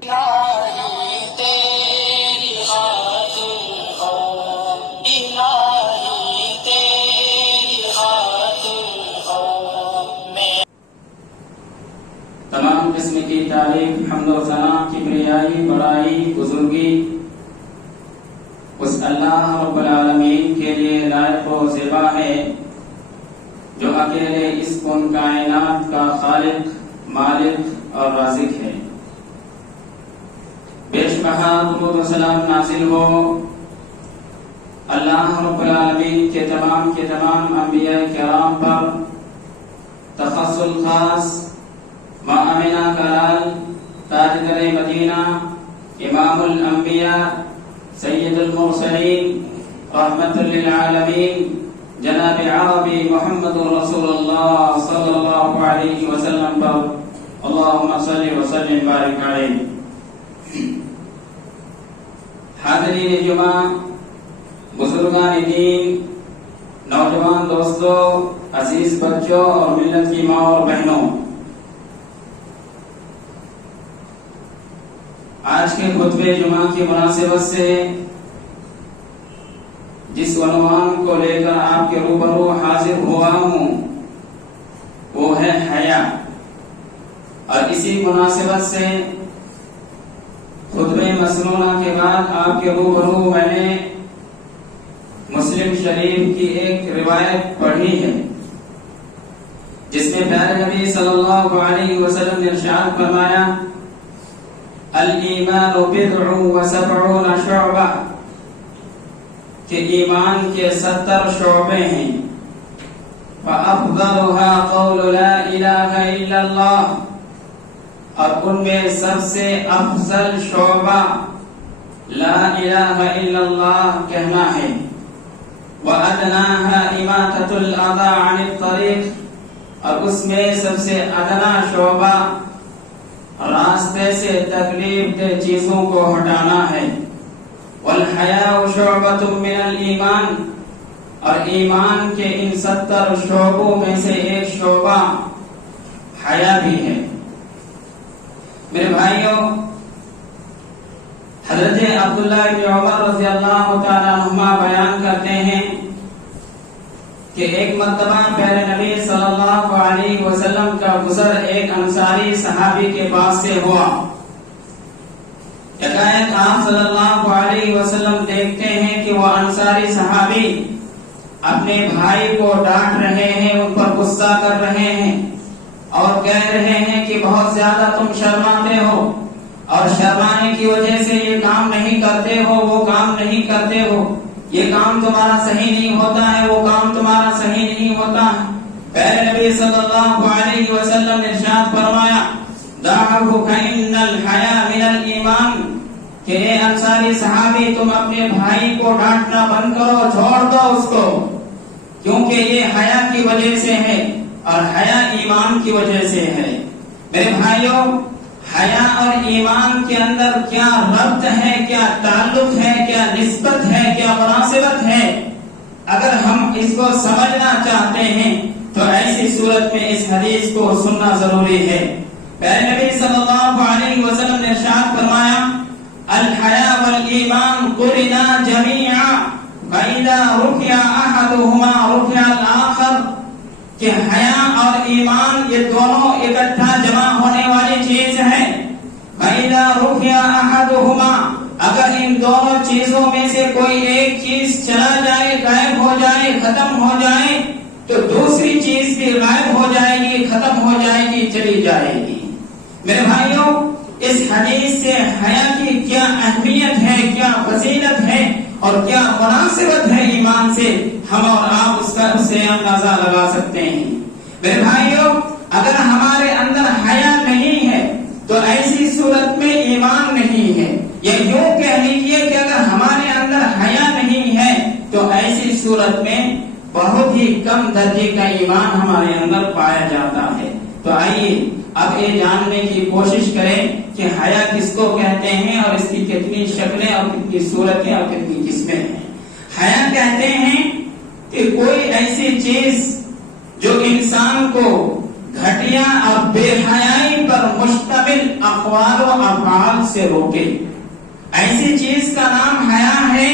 تمام قسم کی تعریف، حمد و ثنا، کبریائی، بڑائی، بزرگی اس اللہ رب العالمین کے لیے لائق و زیبا ہے جو اکیلے اس کون کائنات کا خالق، مالک اور رازق ہے۔ بیش بہا درود و سلام نازل ہو اللہ رب العالمین کے تمام انبیاء کرام پر، تخصص خاص ماں آمنہ کا لال، تاجدر مدینہ، امام الانبیاء، سید المرسلین، رحمت للعالمین، جناب عربی محمد رسول اللہ صلی اللہ علیہ وسلم پر اللہم صلی وسلم بارک علیہ۔ حاضرین جمعہ، بزرگان دین، نوجوان دوستوں، عزیز بچوں اور ملت کی ماں اور بہنوں، آج کے خطبہ جمعہ کی مناسبت سے جس عنوان کو لے کر آپ کے روبرو حاضر ہوا ہوں وہ ہے حیا، اور اسی مناسبت سے خطبہ مسنونہ کے بعد آپ کے روبرو میں نے مسلم شریف کی ایک روایت پڑھی ہے جس میں پیارے نبی صلی اللہ علیہ وسلم نے ارشاد فرمایا، الایمان بضع و سبعون شعبہ، کہ ایمان کے 70 شعبے ہیں، فافضلها قول لا الہ الا اللہ، اور ان میں سب سے افضل شعبہ لا الہ الا اللہ کہنا ہے، وادناها اماطۃ الاذى عن الطریق، اور اس میں سب سے ادنا شعبہ راستے سے تکلیف دہ چیزوں کو ہٹانا ہے، والحیاء شعبۃ من الایمان، اور ایمان کے ان 70 شعبوں میں سے ایک شعبہ حیا بھی ہے۔ میرے بھائیوں، حضرت عبداللہ بن عمر رضی اللہ تعالیٰ عنہما بیان کرتے ہیں کہ ایک مرتبہ پیارے نبی صلی اللہ علیہ وسلم کا گزر ایک انصاری صحابی کے پاس سے ہوا۔ یکایک آپ صلی اللہ علیہ وسلم دیکھتے ہیں کہ وہ انصاری صحابی اپنے بھائی کو ڈانٹ رہے ہیں، ان پر غصہ کر رہے ہیں اور کہہ رہے ہیں کہ بہت زیادہ تم شرماتے ہو، اور شرمانے کی وجہ سے یہ کام نہیں کرتے ہو، وہ کام نہیں کرتے ہو، یہ کام تمہارا صحیح نہیں ہوتا ہے، وہ کام تمہارا صحیح نہیں ہوتا ہے۔ پیارے نبی صلی اللہ علیہ وسلم نے ارشاد فرمایا، دعہ فإن الحیاء من الایمان، کہ اے انصاری صحابی تم اپنے بھائی کو ڈانٹنا بند کرو، چھوڑ دو اس کو، کیونکہ یہ حیا کی وجہ سے ہے اور حیا ایمان کی وجہ سے ہے۔ میرے بھائیوں، حیا اور ایمان کے اندر کیا ربط ہے، کیا تعلق ہے، کیا نسبت ہے، کیا مناسبت ہے، اگر ہم اس کو سمجھنا چاہتے ہیں تو ایسی صورت میں اس حدیث کو سننا ضروری ہے۔ پیارے نبی صلی اللہ علیہ وسلم نے ارشاد فرمایا، الحیا والایمان قرنا جميعا فاذا رفع احدهما رفع الاخر، کہ حیا اور ایمان یہ دونوں اکٹھا جمع ہونے والی چیز ہے۔ فاذا رفع احدهما، اگر ان دونوں چیزوں میں سے کوئی ایک چیز چلا جائے، غائب ہو جائے، ختم ہو جائے، تو دوسری چیز بھی غائب ہو جائے گی، ختم ہو جائے گی، چلی جائے گی۔ میرے بھائیوں، اس حدیث سے حیا کی کیا اہمیت ہے، کیا فضیلت ہے اور کیا مناسبت ہے ایمان سے، ہم اور آپ اس سے اندازہ لگا سکتے ہیں۔ میرے بھائیوں، اگر ہمارے اندر حیا نہیں ہے تو ایسی صورت میں ایمان نہیں ہے، یا یوں کہہ لیجیے کہ اگر ہمارے اندر حیا نہیں ہے تو ایسی صورت میں بہت ہی کم درجے کا ایمان ہمارے اندر پایا جاتا ہے۔ تو آئیے اب یہ جاننے کی کوشش کریں کہ حیا کس کو کہتے ہیں اور اس کی کتنی شکلیں اور کتنی صورتیں اور کتنی قسمیں ہیں۔ حیا کہتے ہیں کہ کوئی ایسی چیز جو انسان کو گھٹیا اور بے حیائی پر مشتمل اقوال و افعال سے روکے۔ ایسی چیز کا نام حیا ہے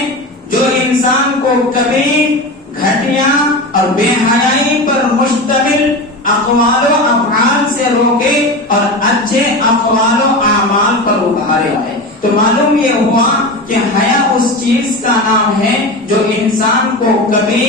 جو انسان کو کبھی گھٹیا اور بے حیائی پر مشتمل اقوال و افعال سے روکے اور اچھے اقوال و اعمال پر ابھارے آئے۔ تو معلوم یہ ہوا کہ حیا اس چیز کا نام ہے جو انسان کو کبھی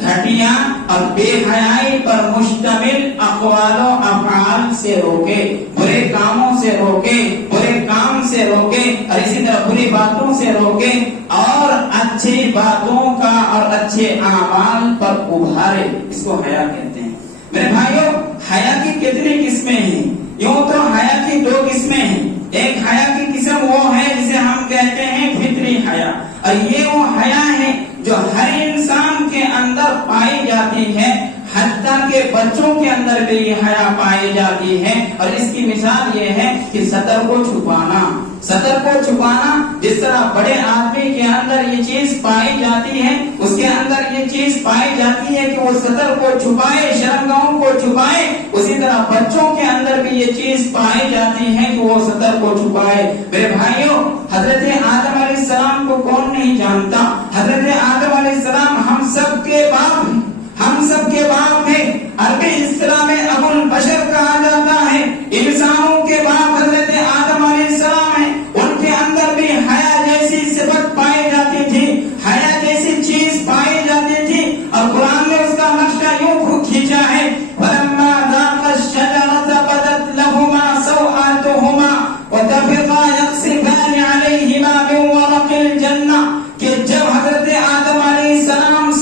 گھٹیا اور بے حیائی پر مشتمل اقوال و افعال سے روکے، برے کاموں سے روکے، برے کام سے روکے، اور اسی طرح بری باتوں سے روکے اور اچھی باتوں کا اور اچھے اعمال پر ابھارے۔ اس کو حیا کہتے ہیں۔ میرے بھائیوں، حیا کی کتنی قسمیں ہیں؟ یوں تو حیا کی دو قسمیں ہیں۔ ایک حیا کی قسم وہ ہے جسے ہم کہتے ہیں فطری حیا، اور یہ وہ حیا ہے جو ہر انسان کے اندر پائی جاتی ہے، حتیٰ کہ بچوں کے اندر بھی یہ حیا پائی جاتی ہے۔ اور اس کی مثال یہ ہے کہ سطر کو چھپانا، سطر کو چھپانا، جس طرح بڑے آدمی کے اندر یہ چیز پائی جاتی ہے، اس کے اندر یہ چیز پائی جاتی ہے کہ وہ سطر کو چھپائے، شرمگاہوں کو چھپائے، اسی طرح بچوں کے اندر بھی یہ چیز پائی جاتی ہے کہ وہ سطر کو چھپائے۔ میرے بھائیوں، حضرت آدم علیہ السلام کو کون نہیں جانتا؟ حضرت آدم علیہ السلام ہم سب کے باپ ہیں، ہم سب کے باپ ہیں۔ عربی اصطلاح میں ابو البشر کہا جاتا ہے۔ انسانوں کے باپ حضرت آدم علیہ السلام ہیں۔ ان کے اندر بھی حیا جیسی صفت پائی جاتی تھی، حیا جیسی چیز پائی جاتی تھی، اور قرآن نے اس کا نقشہ یوں کھینچا ہے، فَلَمَّا ذَاقَا الشَّجَرَةَ بَدَتْ لَهُمَا سَوْآتُهُمَا وَطَفِقَا يَخْصِفَانِ عَلَيْهِمَا مِنْ وَرَقِ الْجَنَّةِ، کہ جب حضرت آدم علیہ السلام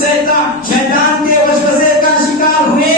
شیطان کے وسوسے کا شکار ہوئے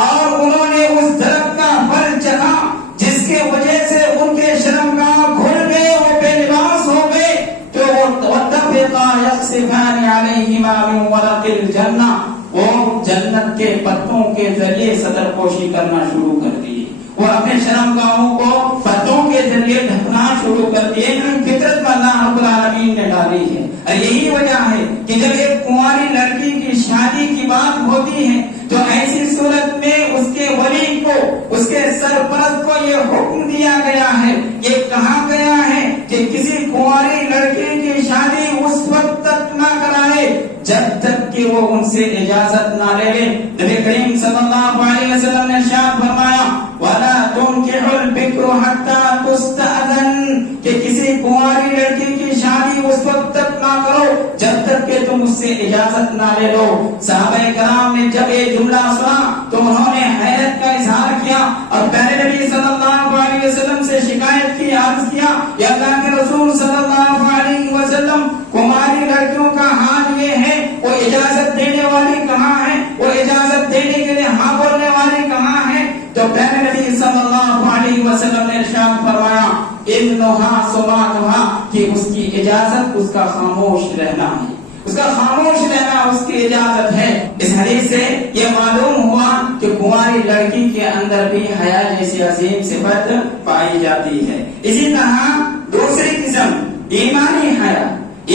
اور انہوں نے اس درخت کا پھل چکھا جس کی وجہ سے ان کے شرمگاہ کھل گئے، وہ بے لباس ہو گئے، تو وَاتَّفِقَا يَخْصِفَانِ عَلَيْهِمَا مِنْ وَرَقِ الْجَنَّةِ، وہ جنت کے پتوں کے ذریعے سطر پوشی کرنا شروع کر دیے، وہ اپنے شرمگاہوں کو پتوں کے ذریعے ڈھکنا شروع کر دیے۔ فطرت میں اللہ رب العالمین نے ڈالی ہے، اور یہی وجہ ہے کہ جب ایک کنواری لڑکی کی شادی کی بات ہوتی ہے تو ایسی صورت میں اس کے ولی کو، اس کے سرپرست کو یہ حکم دیا گیا ہے، یہ کہا گیا ہے کہ کسی کنواری لڑکی کی شادی اس وقت تک نہ کرائے جب تک کہ وہ ان سے اجازت نہ لے لے۔ نبی کریم صلی اللہ علیہ وسلم نے ارشاد فرمایا، وَلَا تُنْكِحُ الْبِكْرُ حَتَّى تُسْتَأْذَنَ، کہ کسی کنواری لڑکی کی شادی اس وقت تک نہ کرو جب تک کہ تم اس سے اجازت نہ لے لو۔ صحابہ کرام نے جب یہ جملہ سنا تو انہوں نے حیرت کا اظہار کیا اور پہلے نبی صلی اللہ علیہ وسلم سے شکایت کی، عرض کیا، یا اللہ کے رسول صلی اللہ علیہ وسلم، کنواری لڑکیوں کا حال یہ ہے، وہ اجازت دینے والی کہاں ہے، وہ اجازت دینے کے لیے ہاں بولنے والی کہاں ہے؟ تو پہلے نبی صلی اللہ علیہ وسلم نے ارشاد فرمایا، اِنَّهَا سُمَاتُهَا، کہ اس کی اجازت اس کا خاموش رہنا ہے، اس کا خاموش رہنا اس کی اجازت ہے۔ اس حدیث سے یہ معلوم ہوا کہ کنواری لڑکی کے اندر بھی حیا جیسی عظیم صفت پائی جاتی ہے۔ اسی طرح دوسری قسم ایمانی حیا۔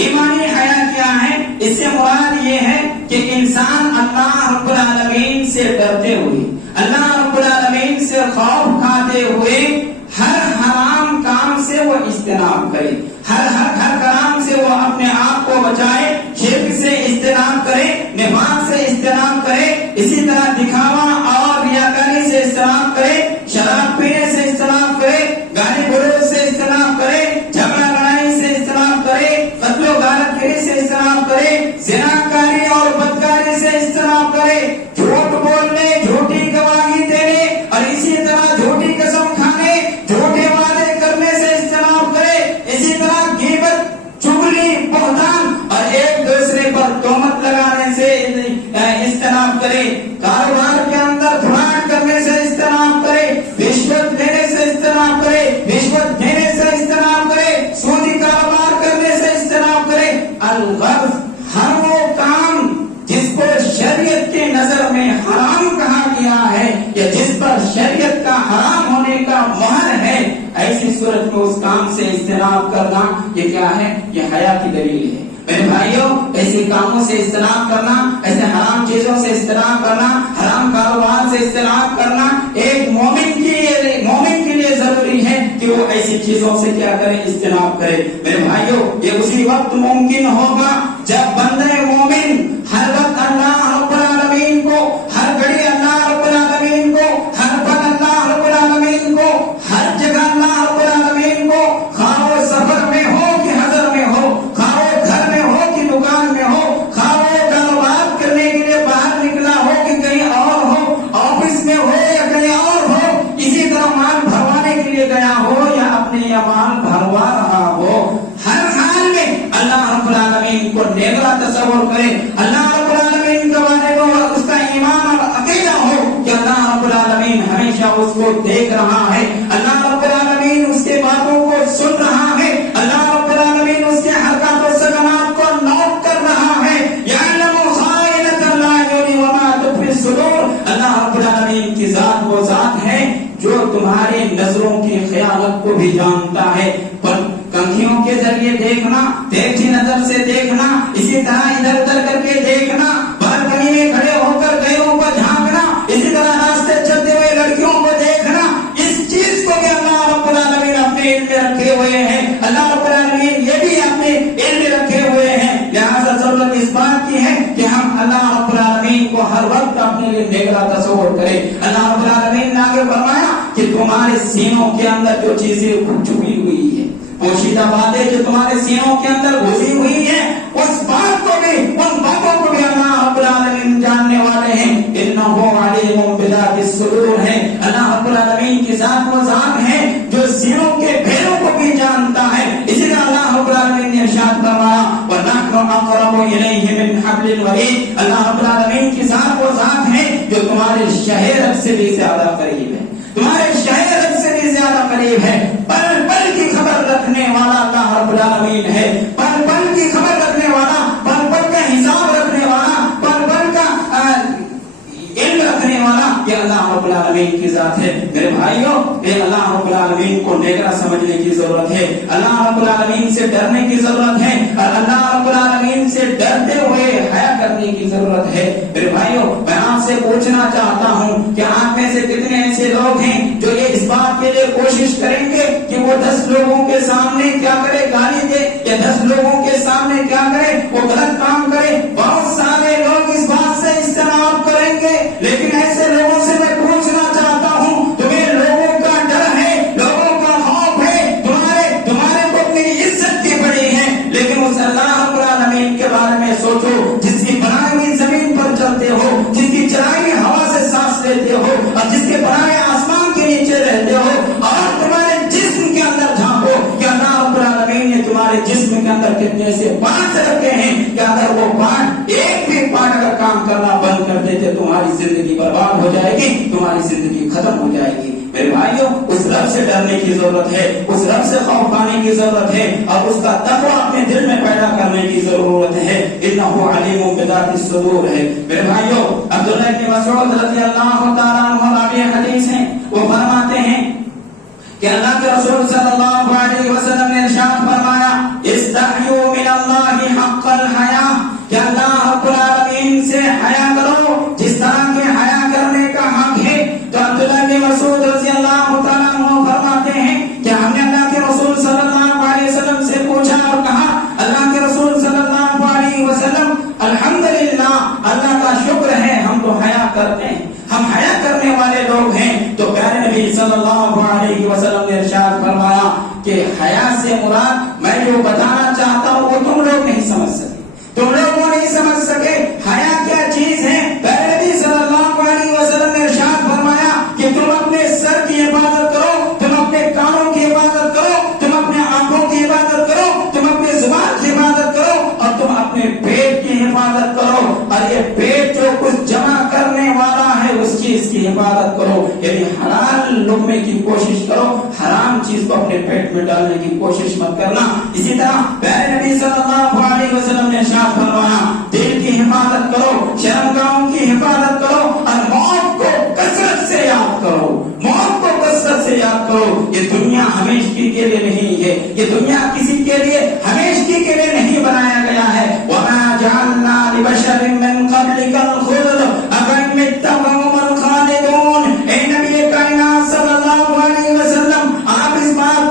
ایمانی حیا کیا ہے؟ اس سے مراد یہ ہے کہ انسان اللہ رب العالمین سے ڈرتے ہوئے، اللہ رب العالمین سے خوف کھاتے ہوئے ہر حرام کام سے وہ اجتناب کرے، ہر کام سے وہ اپنے آپ کو بچائے، شرک سے اجتناب کرے، نفاق سے اجتناب کرے، اسی طرح دکھاوا اور ریاکاری سے اجتناب کرے، شراب پینے سے اجتناب کرے، گالی گلوچ سے اجتناب کرے، جھگڑا لڑائی سے اجتناب کرے، قتل و غارت گری سے اجتناب کرے، زناکاری اور بدکاری سے اجتناب کرے، جھوٹ بولنے، جھوٹی گواہی دینے اور اسی طرح جھوٹی قسم کھانے، جھوٹے وعدے کرنے سے اجتناب کرے، اسی طرح غیبت، چغلی، بہتان اور ایک دوسرے پر تہمت لگانے سے اجتناب کرے، کاروبار کے اندر فراڈ کرنے سے اجتناب کرے، رشوت دینے سے اجتناب کرے، رشوت دینے سے اجتناب کرے، سودی کاروبار کرنے سے اجتناب کرے۔ الغرض، ہر وہ کام جس کو شریعت کی نظر میں حرام کہا گیا ہے یا جس پر شریعت کا حرام ہونے کا مہر ہے، ایسی صورت میں اس کام سے اجتناب کرنا یہ کیا ہے؟ یہ حیا کی دلیل ہے۔ میرے بھائیوں، ایسے کاموں سے اجتناب کرنا، ایسے حرام چیزوں سے اجتناب کرنا، حرام کاروبار سے اجتناب کرنا ایک کہ وہ ایسی چیزوں سے کیا کرے، اجتناب کرے۔ میرے بھائیوں، یہ اسی وقت ممکن ہوگا جب بندے مومن ہر وقت اللہ رب العالمین کو، ہر گھڑی اللہ رب العالمین کو، ہر پل اللہ رب العالمین کو، ہر جگہ اللہ رب العالمین کو، خواہ وہ سفر میں ہو کہ حضر میں ہو، خواہ وہ گھر میں ہو کہ دکان میں ہو، خواہ وہ کاروبار کرنے کے لیے باہر نکلا ہو کہ کہیں اور ہو، آفس میں ہو یا کہیں اور ہو، اسی طرح مال بھروانے کے لیے گیا ہو یا اپنے یا مال بھروا رہا ہو، ہر حال میں اللہ رب العالمین کو نیگا تصور کرے، اللہ رب العالمین کے بارے میں اس کا ایمان اور عقیدہ ہو کہ اللہ رب العالمین ہمیشہ اس کو دیکھ رہا ہے، اللہ رب العالمین اس کے باتوں کو سن رہا ہے، اللہ رب العالمین اس کے حرکات و سکنات کو نوٹ کر رہا ہے، یعلم خائنۃ الاعین وما تخفی الصدور۔ اللہ رب العالمین کی ذات وہ ذات ہے جو تمہاری نظروں کی خیانت کو بھی جانتا ہے، پر کنکھیوں کے ذریعے دیکھنا، تیزی نظر سے دیکھنا، اسی طرح ادھر ادھر کر کے دیکھنا، بالکنی میں کھڑے ہو کر غیروں کو جھانکنا، اسی طرح راستے چلتے ہوئے لڑکیوں کو دیکھنا، اس چیز کو بھی اللہ رب العالمین اپنے علم میں رکھے ہوئے ہیں، اللہ رب العالمین یہ بھی اپنے علم میں رکھے ہوئے ہیں۔ لہذا ضرورت اس بات کی ہے کہ ہم اللہ رب العالمین کو ہر وقت اپنے لیے نگراں تصور کریں۔ اللہ رب العالمین نے آگے فرمایا کہ تمہارے سینوں کے اندر جو چیزیں چھپی ہوئی ہے، پوشیدہ باتیں جو تمہارے سینوں کے اندر گھسی ہوئی ہیں، اس بات کو بھی، ان باتوں کو بھی اللہ رب العالمین جاننے والے ہیں۔ انہ علیم بذات الصدور ہے، اللہ رب العالمین کی ذات وہ ذات ہے جو سینوں کے بھیدوں کو بھی جانتا ہے۔ اسی طرح اللہ رب العالمین نے ارشاد فرمایا وَنَحْنُ أَقْرَبُ إِلَيْهِ مِنْ حَبْلِ الْوَرِيدِ، اللہ رب العالمین کی ذات وہ ذات ہے جو تمہارے شہرت سے بھی زیادہ قریب ہے، تمہارے شہرت سے بھی زیادہ قریب ہے، پل پل کی خبر رکھنے والا اللہ رب العالمین ہے، پل پل کی خبر رکھنے والا، پل پل کا حساب رکھنے والا، پل پل کا علم رکھنے والا، یہ اللہ رب العالمین کی ذات ہے۔ میرے بھائیوں، یہ اللہ رب العالمین کو نیگرا سمجھنے کی ضرورت ہے، اللہ رب العالمین سے ڈرنے کی ضرورت ہے، اور اللہ رب العالمین سے ڈرتے ہوئے حیا کرنے کی ضرورت ہے۔ میرے بھائیوں، میں آپ سے پوچھنا چاہتا ہوں کہ آپ میں سے کتنے ایسے لوگ ہیں جو یہ اس بات کے لیے کوشش کریں گے کہ وہ 10 لوگوں کے سامنے کیا کرے، گالی دے، یا 10 لوگوں کے سامنے کیا کرے، وہ غلط کام کرے۔ بہت سارے لوگ اس بات سے اجتناب کریں گے، لیکن ایسے لوگوں سے میں پوچھنا چاہتا ہوں، تمہیں لوگوں کا ڈر ہے، لوگوں کا خوف ہے، تمہارے کو اپنی عزت کی پڑی ہے، لیکن اس اللہ رب العالمین کے بارے میں سوچو جس کی بنائی ہوئی زمین پر چلتے ہو، جس کی چلائی ہوئی ہوا سے سانس لیتے ہو، اور جس کے بنائے آسمان کے نیچے رہتے ہو، اور تمہارے جسم کے اندر جھانکو کہ اللہ رب العالمین نے تمہارے جسم کے اندر کتنے سے پارٹ رکھے ہیں کہ اگر وہ پارٹ، ایک بھی پارٹ اگر کام کرنا بند کر دیتے تمہاری زندگی برباد ہو جائے گی، تمہاری زندگی ختم ہو جائے گی۔ میرے بھائیوں، اس رب سے ڈرنے کی ضرورت ہے، اس رب سے خوف پانے کی ضرورت ہے، اور اس کا تقویٰ اپنے دل میں پیدا کرنے کی ضرورت ہے۔ انہ علیم بذات الصدور ہے۔ میرے بھائیوں، عبداللہ بن مسعود رضی اللہ تعالیٰ عنہ راوی حدیث ہیں، وہ فرماتے ہیں کہ اللہ کے رسول صلی اللہ علیہ وسلم نے ارشاد فرمایا استحیوا من اللہ حق الحیا، کہ اللہ رب العالمین سے حیا کرو جس طرح کے حیا کرنے کا حق ہے۔ تو عبداللہ بن مسعود رضی اللہ تعالیٰ عنہ فرماتے ہیں کہ ہم نے اللہ کے رسول صلی اللہ علیہ وسلم سے پوچھا اور کہا اللہ کے رسول صلی اللہ علیہ وسلم الحمدللہ، اللہ کا شکر ہے ہم تو حیا کرتے ہیں، ہم حیا کرنے والے لوگ ہیں۔ تو پیارے نبی صلی اللہ علیہ وسلم نے ارشاد فرمایا کہ حیا سے مراد میں جو بتانا چاہتا ہوں وہ تم لوگ نہیں سمجھ سکے، تم لوگ وہ نہیں سمجھ سکے حیا کیا چیز ہے۔ پیارے نبی صلی اللہ علیہ وسلم نے ارشاد فرمایا کہ تم اپنے سر کی حفاظت کرو، تم اپنے کانوں کی حفاظت کرو، تم اپنے آنکھوں کی حفاظت کرو، تم اپنے زبان کی حفاظت کرو، اور تم اپنے پیٹ کی حفاظت کرو، اور یہ پیٹ جو کچھ جمع کرنے والا ہے اس چیز کی حفاظت کرو، یعنی حلال لقمے کی کوشش کرو، حرام چیز کو اپنے پیٹ میں ڈالنے کی کوشش مت کرنا۔ اسی طرح پیارے نبی صلی اللہ علیہ وسلم نے ارشاد فرمایا دل کی حفاظت کرو، شرمگاہوں کی حفاظت کرو، اور موت کو کثرت سے یاد کرو، موت کو کثرت سے یاد کرو۔ یہ دنیا ہمیشگی کے لیے نہیں ہے، یہ دنیا کسی کے لیے ہمیشگی کے لیے نہیں بنایا گیا ہے۔ وَمَا جَعَلْنَا لِبَشَرٍ مِّن قَبْلِكَ الْخُلْدَ أَفَإِن مِتَّ فَهُمُ الْخَالِدُونَ۔ اے نبی کائنات صلی اللہ علیہ وسلم، آپ اس بات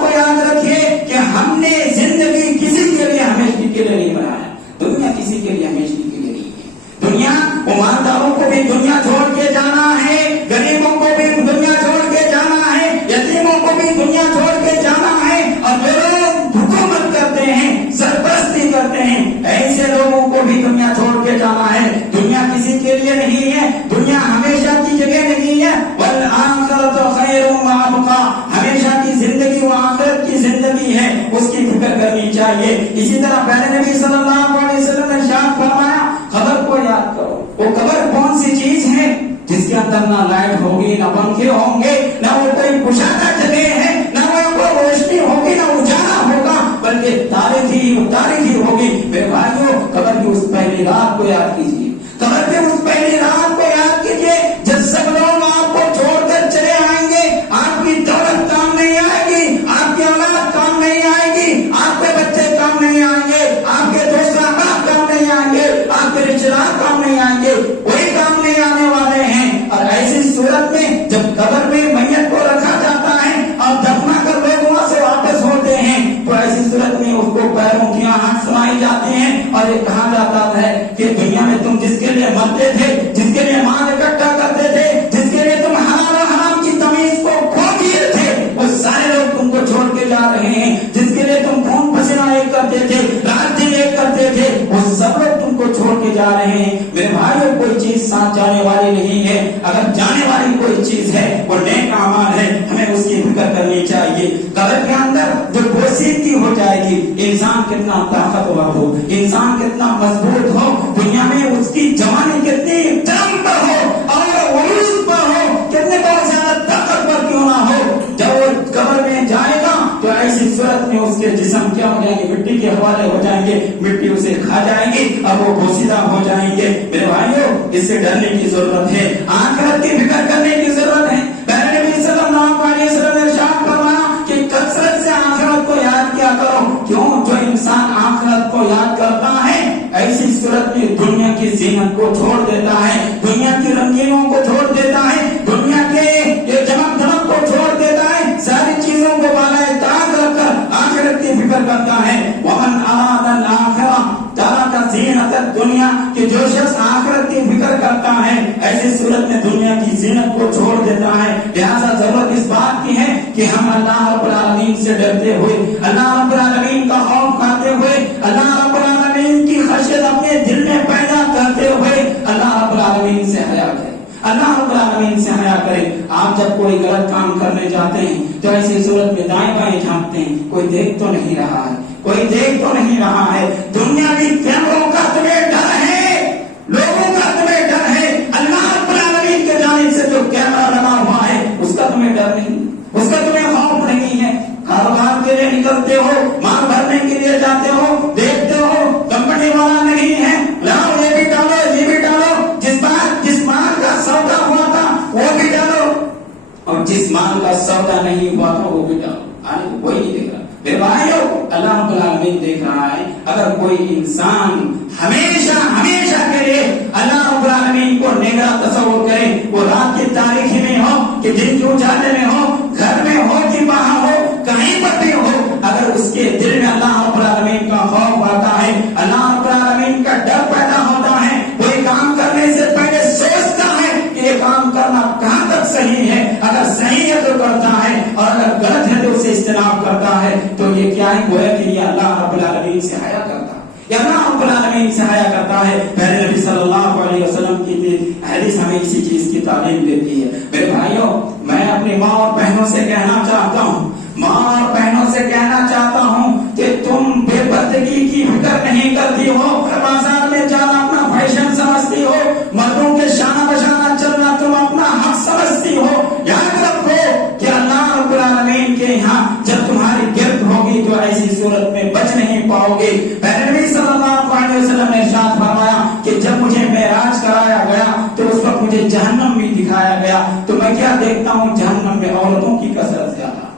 دنیا چھوڑ کے جانا ہے، اور جو لوگ حکومت کرتے ہیں، سرپرستی کرتے ہیں، ایسے لوگوں کو بھی دنیا چھوڑ کے جانا ہے. دنیا کسی کے لیے نہیں ہے، دنیا ہمیشہ کی جگہ نہیں ہے. والآخرۃ خیر وابقیٰ، ہمیشہ کی زندگی وہ آخرت کی زندگی ہے، اس کی فکر کرنی چاہیے. اسی طرح پہلے نبی صلی اللہ علیہ وسلم نے ارشاد فرمایا قبر کو یاد کرو. وہ قبر کون سی چیز ہے جس کے اندر نہ لائٹ ہوگی، نہ پنکھے ہوں گے، نہ وہ کوئی کشادہ جگہ ہے، نہ وہ کوئی روشنی ہوگی، نہ اجالا ہوگا، بلکہ تاریخی ہوگی. میرے بھائیوں، قبر کی اس پہلی رات کو یاد کیجیے، قبر کی اس پہلی رات کو یاد کیجیے جب سب لوگ آپ کو چھوڑ کر چلے آئیں گے. آپ کی دولت کام نہیں آئے گی، آپ کی اولاد کام نہیں آئے گی، آپ کے بچے کام نہیں آئیں گے، آپ کے دوست احباب کام نہیں آئیں گے، آپ کے رشتے دار کام نہیں آئیں گے، کوئی کام نہیں آنے والے ہیں. اور ایسی صورت میں جب قبر میں میت کو رکھا جاتا ہے اور دفنا کر لوگ وہاں سے واپس ہوتے ہیں تو ایسی صورت میں اس کو پیروں کی آہٹ سنائی جاتی ہیں اور یہ کہا جاتا ہے کہ دنیا میں تم جس کے لیے مرتے تھے، جس کے لیے مال اکٹھا کرتے تھے، جس کے لیے تم حلال و حرام کی تمیز کو کھو دیے تھے، وہ سارے لوگ تم کو چھوڑ کے جا رہے ہیں. جس کے لیے تم خون پسینہ ایک کرتے تھے، رات دن ایک کرتے تھے، وہ سب لوگ تم کو چھوڑ کے جا رہے ہیں. میرے بھائیوں، کوئی چیز ساتھ جانے والی نہیں ہے. اگر جانے والی کوئی چیز ہے وہ نیک اعمال ہے، ہمیں اس کی فکر کرنی چاہیے. قبر کے اندر جو پوشیدگی ہو جائے گی، انسان کتنا طاقتور ہو، انسان کتنا مضبوط ہو، دنیا میں اس کی جوانی کتنی چرم پر ہو اور عروج پر ہو، کتنے بہت زیادہ طاقتور کیوں نہ ہو، جب وہ قبر میں جائے گا تو ایسی صورت میں اس کے جسم کیا ہو جائیں گے، مٹی کے حوالے ہو جائیں گے، مٹی اسے کھا جائے گی اور وہ پوشیدہ ہو جائیں گے. میرے بھائیوں، اس سے ڈرنے کی ضرورت ہے، آخرت کی فکر کرنے کی ضرورت ہے. پہلے نبی صلی اللہ علیہ وسلم نے ارشاد فرمایا کہ کثرت سے آخرت کو یاد کیا کرو. کیوں؟ جو انسان آخرت کو یاد کرتا ہے ایسی صورت میں دنیا کی زینت کو چھوڑ دیتا ہے، دنیا کی رنگینوں کو چھوڑ دیتا ہے، دنیا کے یہ چمک دمک کو چھوڑ دیتا ہے، ساری چیزوں کو بالائے تاج رکھ کر آخرت کی فکر کرتا ہے. ومن اراد الاخرہ ترک زینت الدنیا، کہ جو شخص آخرت کی فکر کرتا ہے ایسی صورت میں دنیا کی زینت کو چھوڑ دیتا ہے. لہذا ضرورت اس بات کی ہے کہ ہم اللہ رب العالمین سے ڈرتے ہوئے، اللہ رب العالمین کا خوف کرتے ہوئے، اللہ رب العالمین کی خشیت اپنے دل میں پیدا کرتے ہوئے اللہ رب العالمین سے حیا کریں، اللہ رب العالمین سے حیا کریں. آپ جب کوئی غلط کام کرنے جاتے ہیں تو ایسی صورت میں دائیں بائیں جھانکتے ہیں، کوئی دیکھ تو نہیں رہا ہے، کوئی دیکھ تو نہیں رہا ہے. دنیاوی کیمروں کا تمہیں ڈر ہے، لوگوں کا تمہیں ڈر ہے، اللہ رب العالمین کے جانب سے جو کیمرہ لگا ہوا ہے اس کا تمہیں ڈر نہیں، اس کا تمہیں خوف نہیں ہے. کاروبار کے لیے نکلتے ہو، مال بھرنے کے لیے جاتے ہو، دیکھتے ہو کمپنی والا نہیں ہے، لاؤ یہ بھی ڈالو، یہ بھی ڈالو، جس مال کا سودا ہوا تھا وہ بھی ڈالو، اور جس مال کا سودا نہیں ہوا تھا وہ بھی ڈالو. کوئی نہیں دیکھ رہا. میرے بھائیو، اللہ رب العالمین دیکھ رہا ہے. اگر کوئی انسان ہمیشہ کے لیے اللہ رب العالمین کو نگراں تصور کرے، وہ رات کی تاریکی میں ہو کہ دن کے اجالے میں ہو، گھر میں ہو کہ باہر ہو، کہیں پر بھی ہو، اگر اس کے دل میں اللہ رب العالمین کا خوف آتا ہے، اللہ رب العالمین کا ڈر پیدا ہوتا ہے، کوئی کام کرنے سے پہلے سوچتا ہے کہ یہ کام کرنا کہاں تک صحیح ہے، اگر صحیح ہے تو کرتا ہے اور اگر غلط ہے تو اسے اجتناب کرتا ہے. تو یہ کیا ہے؟ گویا کہ یہ اللہ رب العالمین سے حیا کرتا ہے، یہ اللہ رب العالمین سے حیا کرتا ہے. پہلے نبی صلی اللہ علیہ وسلم کی حدیث ہمیں اسی چیز کی تعلیم دیتی ہے. میرے بھائیوں، میں اپنی ماں اور بہنوں سے کہنا چاہتا ہوں، کہ تم بے پردگی کی فکر نہیں کرتی ہو، بازار میں جانا اپنا فیشن سمجھتی ہو، مردوں کے شانہ بشانہ چلنا تم اپنا حق سمجھتی ہو. یاد رکھو کہ اللہ رب العالمین کے یہاں جب تمہاری گرفت ہوگی تو ایسی صورت میں بچ نہیں پاؤ گے. پہلے نبی صلی اللہ علیہ وسلم نے ارشاد فرمایا کہ جب مجھے معراج کرایا گیا تو اس وقت مجھے جہنم بھی دکھایا گیا، تو میں کیا دیکھتا ہوں؟ جہنم میں عورتوں کی کثرت زیادہ ہے.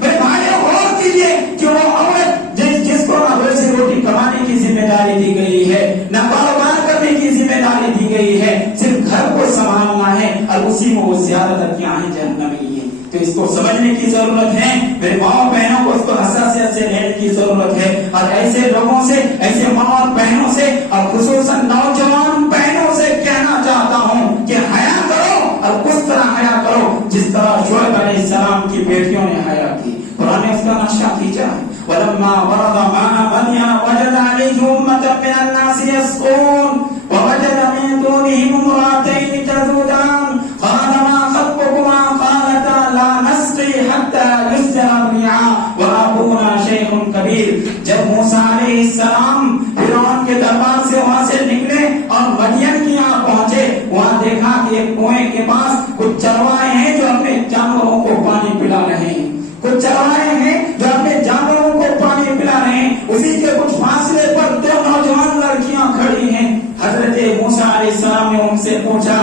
میرے بھائیوں، غور کیجیے کہ وہ عورت جس کو نہ روزی روٹی کمانے کی ذمہ داری دی گئی ہے، نہ کاروبار کرنے کی ذمہ داری دی گئی ہے، صرف گھر کو سنبھالنا ہے، اور اسی میں وہ زیادہ تر کیا ہے؟ جہنمی ہے. تو اس کو سمجھنے کی ضرورت ہے. میرے ماں بہنوں کو اس کو حساسیت سے لینے کی ضرورت ہے. اور ایسے لوگوں سے، ایسے ماں اور بہنوں سے، اور خصوصاً نوجوان بہنوں سے کہنا چاہتا ہوں کہ حیا کرو، اور اس طرح حیا کرو جس طرح شعیب علیہ السلام کی بیٹی بیٹیوں نے حیا کی. قرآن نے اس کا نقشہ کھینچا ہے. وَلَمَّا وَرَدَ مَاءَ مَدْيَنَ وَجَدَ عَلَيْهِ أُمَّةً مِّنَ النَّاسِ يَسْقُونَ وَوَجَدَ مِن دُونِهِمْ امْرَأَتَيْنِ تَذُودَانِ قَالَ مَا خَطْبُكُمَا قَالَتَا لَا نَسْقِي حَتَّى يُصْدِرَ الرِّعَاءُ وَأَبُونَا شَيْخٌ كَبِيرٌ. جب موسیٰ علیہ السلام فرعون کے دربار سے وہاں سے نکلے اور مدین کی یہاں پہنچے, وہاں دیکھا کہ ایک کنویں کے پاس کچھ چروائے ہیں جو اپنے جانوروں کو پانی پلا رہے ہیں. کچھ چروائے ہیں جو اپنے جانوروں کو پانی پلا رہے ہیں. اسی کے کچھ فاصلے پر دو نوجوان لڑکیاں کھڑی ہیں. حضرت موسیٰ علیہ السلام نے ان سے پوچھا,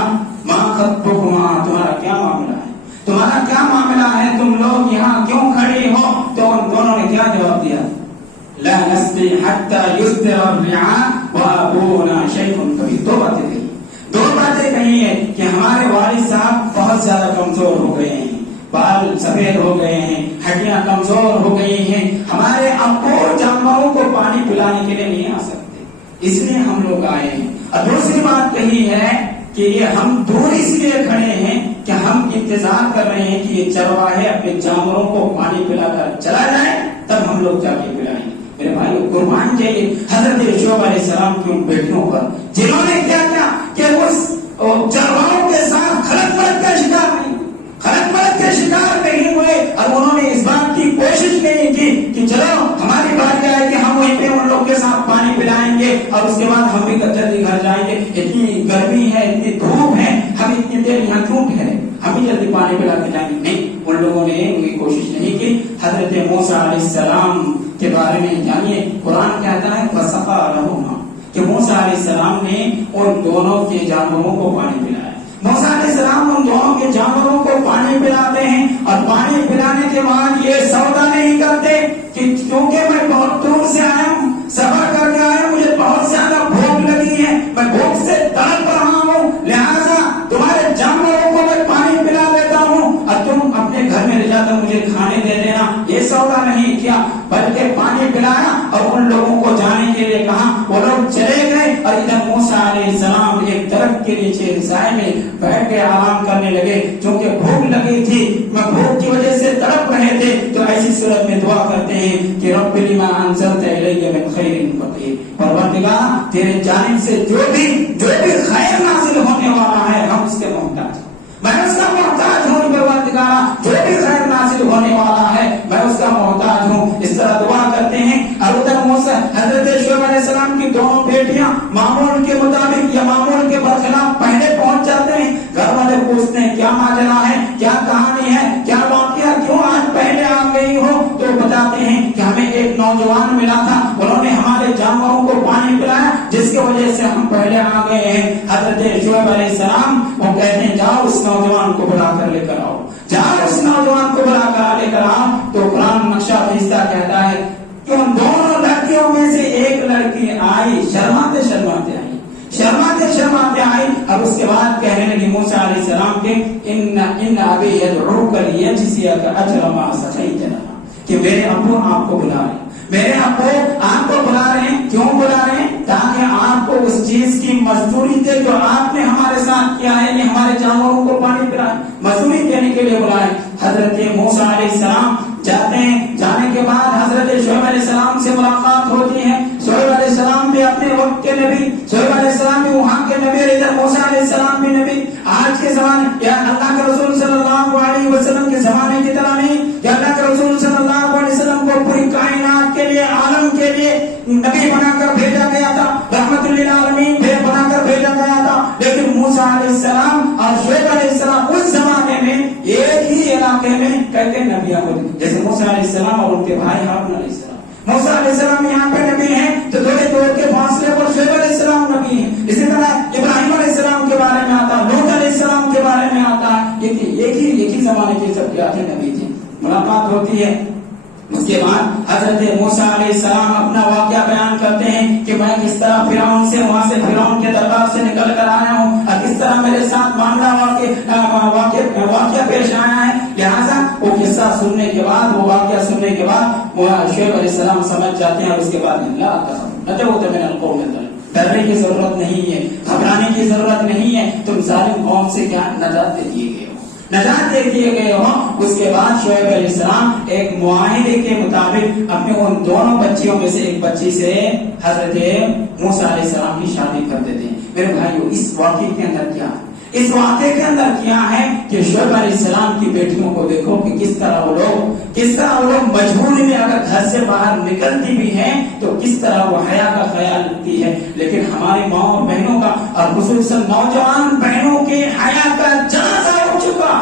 ماں خطبکما, تمہارا کیا معاملہ ہے, تمہارا کیا معاملہ ہے, تم لوگ یہاں کیوں کھڑی ہو؟ تو ان دونوں نے کیا جواب دیا؟ لا نسقي حتى يصدر الرعاء وابونا شيخ كبير. دو باتیں کہی ہیں کہ ہمارے والد صاحب بہت زیادہ کمزور ہو گئے ہیں, بال سفید ہو گئے ہیں, ہڈیاں کمزور ہو گئی ہیں, ہمارے ابو جانوروں کو پانی پلانے کے لیے نہیں آ سکتے, اس لیے ہم لوگ آئے ہیں. اور دوسری بات کہی ہے کہ یہ ہم دور اس لیے کھڑے ہیں کہ ہم انتظار کر رہے ہیں کہ یہ چرواہے اپنے جانوروں کو پانی پلا کر چلا جائے, تب ہم لوگ جا کے پلائیں. میرے بھائی قربان جائیے حضرت شعیب علیہ السلام کی ان بیٹیوں پر, جنہوں نے کیا کیا کہ اس چرواہوں کے ساتھ خلق ملک کا شکار نہیں, خلق ملک کے شکار نہیں ہوئے, اور انہوں نے اس بات کی کوشش نہیں کی کہ چلو ہماری باری آئے کہ ہم وہیں پہ ان لوگ کے ساتھ پانی پلائیں گے اور اس کے بعد ہم بھی جلدی گھر جائیں گے, اتنی گرمی ہے, اتنی دھوپ ہے, ہم اتنی دیر یہاں کیوں ٹھہرے, ہم بھی جلدی پانی پلا کے جائیں گے. نہیں, ان لوگوں نے کوئی کوشش نہیں کی. حضرت موسیٰ علیہ السلام کے بارے میں جانیے, قرآن کہتا ہے فَسَقَىٰ لَهُمَا, کہ موسیٰ علیہ السلام نے ان دونوں کے جانوروں کو پانی پلایا. موسیٰ علیہ السلام ان دونوں کے جانوروں کو پانی پلاتے ہیں, اور پانی پلانے کے بعد یہ سودا نہیں کرتے کہ کیونکہ میں بہت دور سے آیا ہوں, سفر کر کے آیا ہوں, مجھے بہت زیادہ بھوک لگی ہے, میں بھوک سے تڑپ رہا ہوں, لہٰذا تمہارے جانوروں کو میں پانی پلا دیتا ہوں اور تم اپنے گھر میں لے جا کر مجھے کھانے دے دینا. یہ سودا نہیں کیا, بلکہ پانی پلایا اور ان لوگوں کو جانے کے لیے کہا. وہ لوگ چلے گئے اور ادھر موسیٰ علیہ السلام ایک درخت کے نیچے سائے میں بیٹھ کے آرام کرنے لگے, چونکہ بھوک لگی تھی, میں بھوک کی وجہ سے تڑپ رہے تھے. تو ایسی صورت میں دعا کرتے ہیں کہ رب لما انزلت الی من خیر فقیر, پروردگار تیرے جانب سے جو بھی خیر نازل ہونے والا ہے ہم اس کے محتاج, میں اس کا محتاج ہوں. پروردگار جو بھی خیر نازل ہونے والا ہے میں اس کا محتاج ہوں. اس طرح دعا کرتے ہیں. اور ادھر موسیٰ حضرت شعیب علیہ السلام کی دونوں بیٹیاں معمول کے مطابق یا معمول کے برخلاف پہلے پہنچ جاتے ہیں. گھر والے پوچھتے ہیں کیا ماجرا ہے, کیا کہانی ہے, کیا واقعہ, کیوں آج پہلے آ گئی ہو؟ تو بتاتے ہیں کہ ہمیں ایک نوجوان ملا تھا, انہوں نے ہمارے جانوروں کو پانی پلایا جس کی وجہ سے ہم پہلے آ گئے ہیں. حضرت شعیب علیہ السلام وہ کہتے ہیں جاؤ اس نوجوان کو بلا کر لے کر آؤ, جاؤ اس نوجوان کو بلا کر لے کر آؤ. تو قرآن نقشہ بھیجتا کہتا ہے کہ ان دونوں لڑکیوں میں سے ایک لڑکی آئی, شرماتے آئی, اور اس کے بعد کہنے لگی موسیٰ علیہ السلام کے ان ابی یدعوک لیجزیک اجر ما سقیت لنا, کہ میرے ابو آپ کو بلا رہے ہیں, میرے ابو آپ کو بلا رہے ہیں. کیوں بلا رہے ہیں؟ تاکہ آپ کو اس چیز کی مزدوری دے جو آپ نے ہمارے ساتھ کیا ہے, یہ ہمارے جانوروں کو پانی پلائے, مزدوری دینے کے لیے بلائے. حضرت موسیٰ علیہ السلام جاتے ہیں, جانے کے بعد حضرت شعیب علیہ السلام سے ملاقات ہوتی ہے. شعیب علیہ السلام بھی اپنے وقت کے نبی, شعیب علیہ السلام بھی وہاں کے نبی, ادھر موسیٰ علیہ السلام بھی نبی. آج کے زمانے یا اللہ کے رسول صلی اللہ علیہ وسلم کے زمانے کی طرح نہیں کہ اللہ کے رسول صلی اللہ علیہ وسلم کو پوری کائنات کے لیے, عالم کے لیے نبی بنا کر بھیجا گیا تھا, رحمت للعالمین بنا کر بھیجا گیا تھا. لیکن موسیٰ علیہ السلام اور شعیب علیہ السلام اس زمانے میں ایک ہی علاقے میں کہتے نبیاں ہوتے, جیسے موسیٰ علیہ السلام اور ان کے بھائی ہارون علیہ السلام. موسیٰ علیہ السلام یہاں پہ نبی ہیں تو تھوڑے دور کے فاصلے پر شعیب علیہ السلام نبی ہیں. اسی طرح ابراہیم علیہ السلام کے بارے میں آتا, لوط علیہ السلام کے بارے میں آتا. ایک ہی زمانے کے سب کیا تھے, نبی تھے. ملاقات ہوتی ہے. اس کے بعد حضرت موسیٰ علیہ السلام اپنا واقعہ بیان کرتے ہیں کہ میں کس طرح فرعون سے وہاں سے فرعون کے دربار سے نکل کر آیا ہوں اور کس طرح میرے ساتھ معاملہ واقعہ پیش آیا ہے. لہٰذا وہ قصہ سننے کے بعد, وہ واقعہ سننے کے بعد شعیب علیہ السلام سمجھ جاتے ہیں. اور اس کے بعد ڈرنے کی ضرورت نہیں ہے, گھبرانے کی ضرورت نہیں ہے, تم ظالم قوم سے کیا نجات دیے گئے ہو, نجات دے دیے گئے ہوں، اس کے بعد شعیب علیہ السلام ایک معاہدے کے مطابق اپنے ان دونوں بچیوں میں سے ایک بچی سے حضرت موسیٰ علیہ السلام کی شادی کر دیتے ہیں۔ میرے بھائیو، اس واقعے کے اندر کیا ہے؟ اس واقعے کے اندر کیا ہے کہ شعیب علیہ السلام کی بیٹیوں کو دیکھو کہ کس طرح وہ لوگ مجبوری میں اگر گھر سے باہر نکلتی بھی ہیں تو کس طرح وہ حیا کا خیال رکھتی ہے، لیکن ہماری ماں اور بہنوں کا اور خصوصاً نوجوان بہنوں کے حیا کا جنازہ اٹھ چکا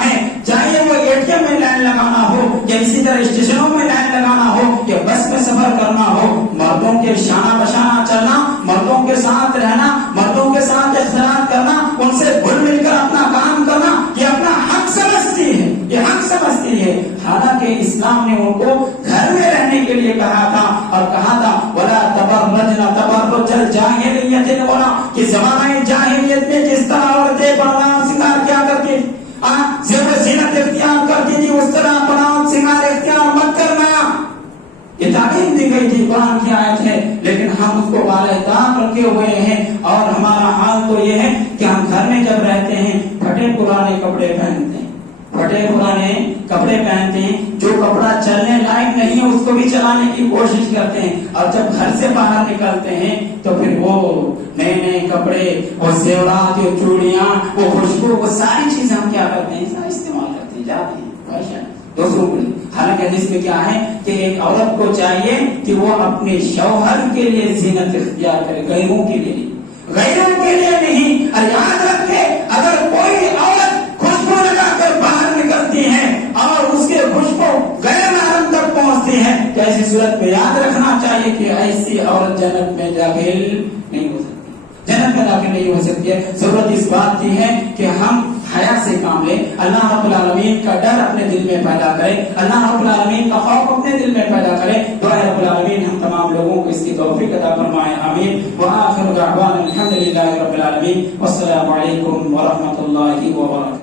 ہے، چاہے وہ ATM میں لائن لگانا ہو یا اسی طرح اسٹیشنوں میں لائن لگانا ہو یا بس میں سفر کرنا ہو، مردوں کے شانہ بشانہ چلنا، مردوں کے ساتھ رہنا، مردوں کے ساتھ اختلاط کرنا، ان سے گھل مل کر اپنا کام کرنا، یہ اپنا حق سمجھتی ہے۔ حالانکہ اسلام نے ان کو گھر میں رہنے کے لیے کہا تھا اور کہا تھا وَلَا تَبَرَّجْنَ تَبَرُّجَ الْجَاهِلِيَّةِ الْأُولَىٰ کہ زمانہ جاہلیت میں جس طرح عورتیں بڑھنا سنگار کیا کرتی، زینت اختیار کرتی تھی، اس طرح اپنا سنگار اختیار مت کرنا۔ یہ تعلیم دی گئی تھی، قرآن کی آیت ہے، لیکن ہم اس کو بالائے طاق رکھے ہوئے ہیں اور ہمارا حال تو یہ ہے کہ ہم گھر میں جب رہتے ہیں پھٹے پرانے کپڑے پہنتے ہیں، جو کپڑا چلنے لائق نہیں ہے اس کو بھی چلانے کی کوشش کرتے ہیں، اور جب گھر سے باہر نکلتے ہیں تو پھر وہ نئے کپڑے، وہ زیورات، وہ چوڑیاں، وہ خوشبو، وہ ساری چیزیں ہم کیا کرتے ہیں، سارے استعمال کرتے ہیں، جاتے ہیں دوسروں کو۔ حالانکہ حدیث میں کیا ہے کہ ایک عورت کو چاہیے کہ وہ اپنے شوہر کے لیے زینت اختیار کرے، غیروں کے لیے نہیں۔ اور یاد رکھے اگر کوئی عورت خوشبو لگا کر باہر نکلتی ہے اور اس کے خوشبو غیر محرم تک پہنچتی ہے تو ایسی صورت میں یاد رکھنا چاہیے کہ ایسی عورت جنت میں داخل نہیں ہو سکتی ہے۔ ضرورت اس بات کی ہے کہ ہم حیا سے کام لیں، اللہ رب العالمین کا ڈر اپنے دل میں پیدا کرے، اللہ رب العالمین کا خوف اپنے دل میں پیدا کرے۔ دعا رب العالمین ہم تمام لوگوں کو اس کی توفیق عطا فرمائے، آمین۔ وآخر دعوانا الحمد للہ رب العالمین، والسلام علیکم ورحمۃ اللہ وبرکاتہ۔